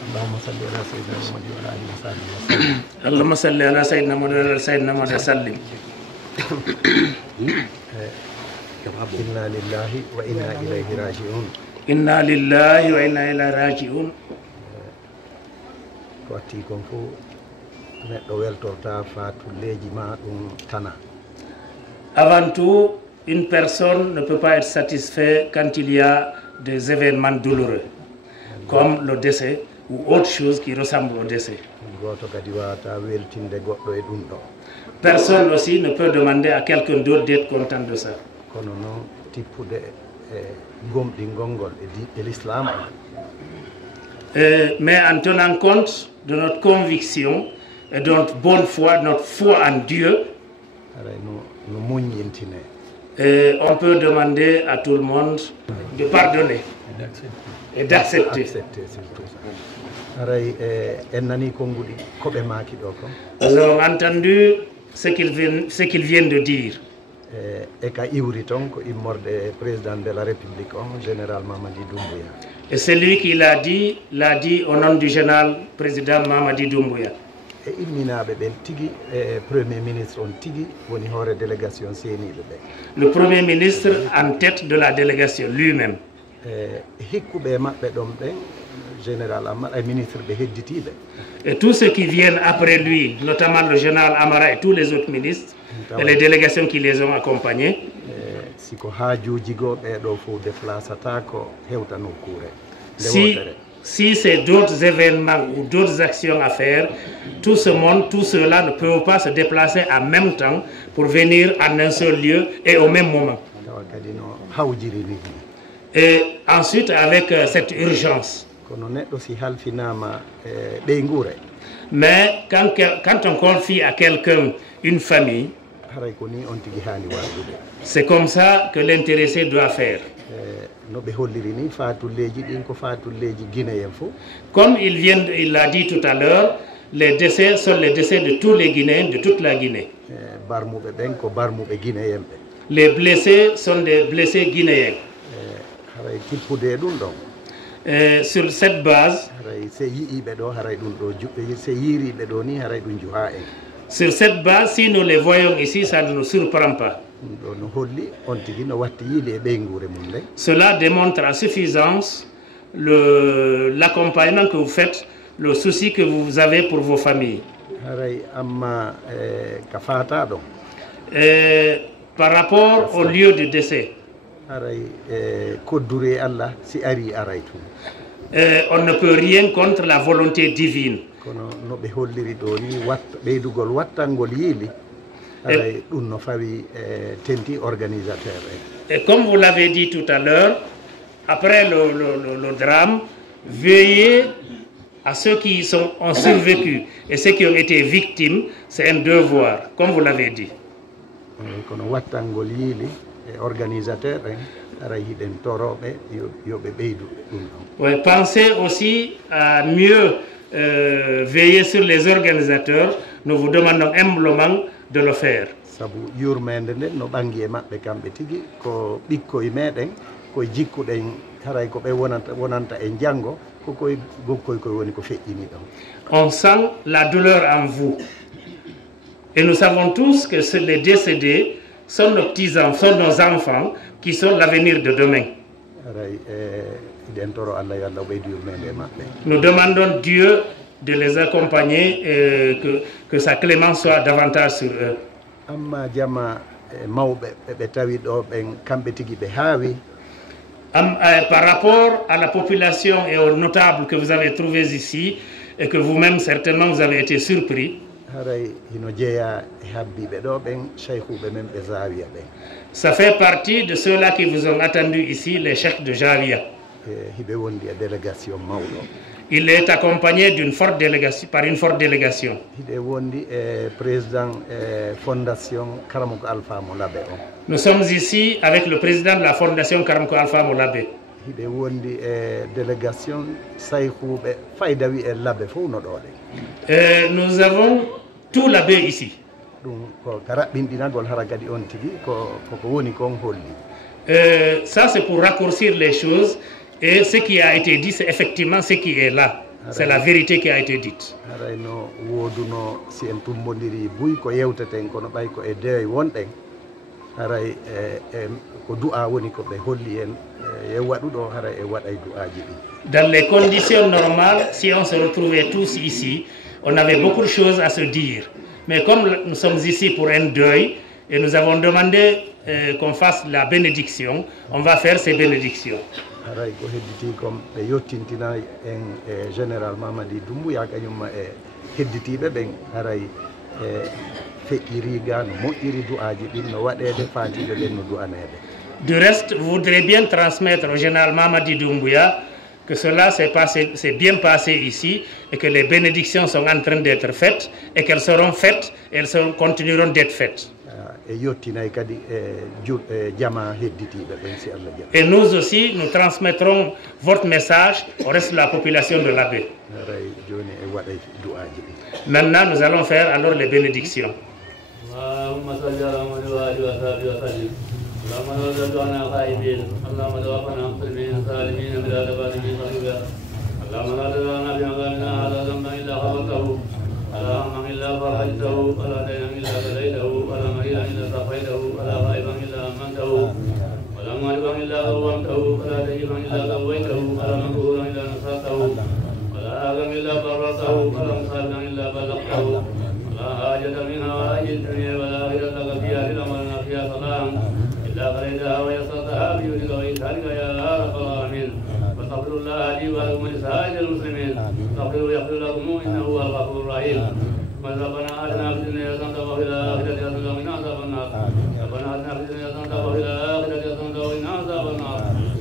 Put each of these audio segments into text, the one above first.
اللهم صل على سيدنا محمد وعلى سيدنا محمد وسلم. إنا لله وإنا إليه راجعون. إنا لله وإنا إليه راجعون. Wati kon fu neɗɗo weltorta fatulleji ma ɗum tana. Avant tout, une personne ne peut pas être satisfait quand il y a des événements douloureux, comme le décès ou autre chose qui ressemble au décès. Personne aussi ne peut demander à quelqu'un d'autre d'être content de ça. Mais en tenant compte de notre conviction et de notre bonne foi, notre foi en Dieu, on peut demander à tout le monde de pardonner et d'accepter. Nous avons entendu ce qu'ils viennent de dire. Et celui qui l'a dit au nom du général président Mamadi Doumbouya. Le premier ministre en tête de la délégation lui-même. Et tous ceux qui viennent après lui, notamment le général Amara et tous les autres ministres et les délégations qui les ont accompagnés, si c'est d'autres événements ou d'autres actions à faire, tout ce monde, tout cela ne peut pas se déplacer en même temps pour venir en un seul lieu et au même moment. Et ensuite, avec cette urgence. Mais quand on confie à quelqu'un une famille, c'est comme ça que l'intéressé doit faire. Comme il l'a dit tout à l'heure, les décès sont les décès de tous les Guinéens, de toute la Guinée. Les blessés sont des blessés guinéens. Sur cette base, si nous les voyons ici, ça ne nous surprend pas. Cela démontre à suffisance l'accompagnement que vous faites, le souci que vous avez pour vos familles. Par rapport au lieu de décès, on ne peut rien contre la volonté divine. Et comme vous l'avez dit tout à l'heure, après le drame, veillez à ceux qui ont survécu et ceux qui ont été victimes, c'est un devoir, comme vous l'avez dit. Oui, pensez aussi à mieux veiller sur les organisateurs. Nous vous demandons humblement de le faire. On sent la douleur en vous. Et nous savons tous que les décédés sont nos petits-enfants, nos enfants, qui sont l'avenir de demain. Nous demandons Dieu de les accompagner et que sa clémence soit davantage sur eux. Par rapport à la population et aux notables que vous avez trouvés ici, et que vous-même certainement vous avez été surpris, ça fait partie de ceux-là qui vous ont attendu ici, les chefs de Javia. Il est accompagné d'une forte délégation, par une forte délégation. Nous sommes ici avec le président de la fondation Karamko Alpha Moulabé. Nous avons tout l'abbé ici. Ça c'est pour raccourcir les choses, et ce qui a été dit c'est effectivement ce qui est là. C'est la vérité qui a été dite. haray no woduno si en tumbodiri buy ko yewteten kono ɓay ko e dewe wonɗen haray ko du'a woni ko ɓe holli en e waɗuɗo haray e waɗay du'aji ɗi. Dans les conditions normales, si on se retrouvait tous ici, on avait beaucoup de choses à se dire. Mais comme nous sommes ici pour un deuil et nous avons demandé qu'on fasse la bénédiction, on va faire ces bénédictions. haray ko hedditi kom ɓe yettintina en e général Mamady Doumbouya kañumma e hedditiɓe ɓen haray feƴƴiri ga no moƴƴiri du'aji ɗin no waɗede fatiɓe ɓen no du'anede. Du reste, vous voudrez bien transmettre au général Mamady Doumbouya que cela s'est bien passé ici et que les bénédictions sont en train d'être faites et qu'elles seront faites et elles continueront d'être faites. Et nous aussi, nous transmettrons votre message au reste de la population de la baie. Maintenant, nous allons faire alors les bénédictions. اللهم إلا فرجته ولا دين إلا بليته ولا مريضا إلا صفيته ولا غائبا إلا أمنته ولا مريضا إلا قومته ولا ديفا إلا قويته ولا مكروها إلا نصرته ولا آغا إلا بررته ولا مصابا إلا بلغته ولا حاجة من هوائج الدنيا ولا غير لك فيها للأمرنا فيها صلاة إلا قريتها ويسرتها بيدك وإسهالك يا رب العالمين. واستغفر الله لي ولكم ولسائر المسلمين استغفروا يغفر لكم انه هو الغفور الرحيم. ربنا اتنا في الدنيا حسنه وفي الاخره حسنه وقنا عذاب النار. ربنا اتنا في الدنيا حسنه وفي الاخره حسنه وقنا عذاب النار.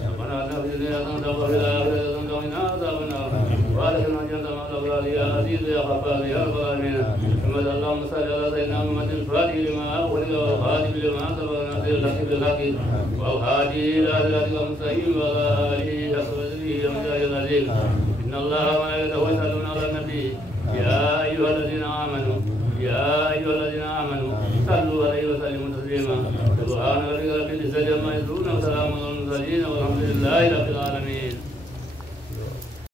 ربنا اتنا في الدنيا حسنه وفي الاخره حسنه وقنا عذاب النار. وادخلنا الجنه مع الابرار يا عزيز يا غفار يا رب العالمين. ثم اللهم صل على سيدنا محمد الفاتح لما اغلق والخاتم لما سبق ناصر الحق بالحق والهادي الى صراطك المستقيم وعلى اله إن الله وملائكته يصلون على النبي يا أيها الذين آمنوا صلوا عليه وسلموا تسليما